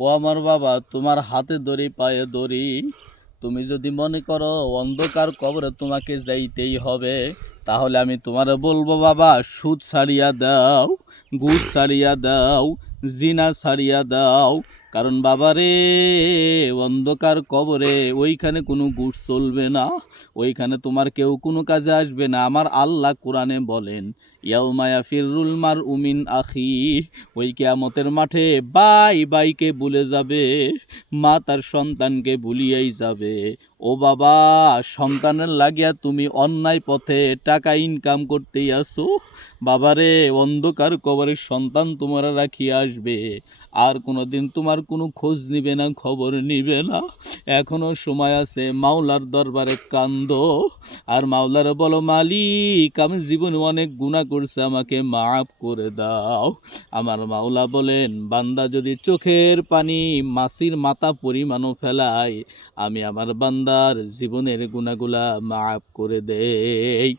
ও আমার বাবা, তোমার হাতে ধরি পায়ে ধরি। তুমি যদি মনে করো অন্ধকার কবরে তোমাকে যাইতেই হবে, তাহলে আমি তোমারে বলবো বাবা, সুদ ছাড়িয়া দাও, ঘুষ ছাড়িয়া দাও, জিনা ছাড়িয়া দাও। কারণ বাবা রে, অন্ধকার কবরে ওইখানে কোনো ঘুষ চলবে না, ওইখানে তোমার কেউ কোনো কাজে আসবে না। আমার আল্লাহ কোরআনে বলেন, ইয়াউমা ইয়াফিরুল মারউ মিন আখি, ওই কিয়ামতের মাঠে বাইকে ভুলে যাবে, মা তার সন্তানকে ভুলিয়েই যাবে। ও বাবা, সন্তানের লাগিয়া তুমি অন্যায় পথে টাকা ইনকাম করতেই আসো। বাবারে, অন্ধকার কবরের সন্তান তোমার রাখিয়া আসবে, আর কোনোদিন তোমার কোনো খোঁজ নিবে না, খবর নিবে না। এখনো সময় আছে, মাওলার দরবারে কান্দো, আর মাওলারে বলো, মালিক আমি জীবনে অনেক গুনাহ করছি, আমাকে মাফ করে দাও। আমার মাওলা বলেন, বান্দা যদি চোখের পানি মাছির মাথা পরিমাণও ফেলায়, আমি আমার বান্দার জীবনের গুনাহগুলা মাফ করে দেই।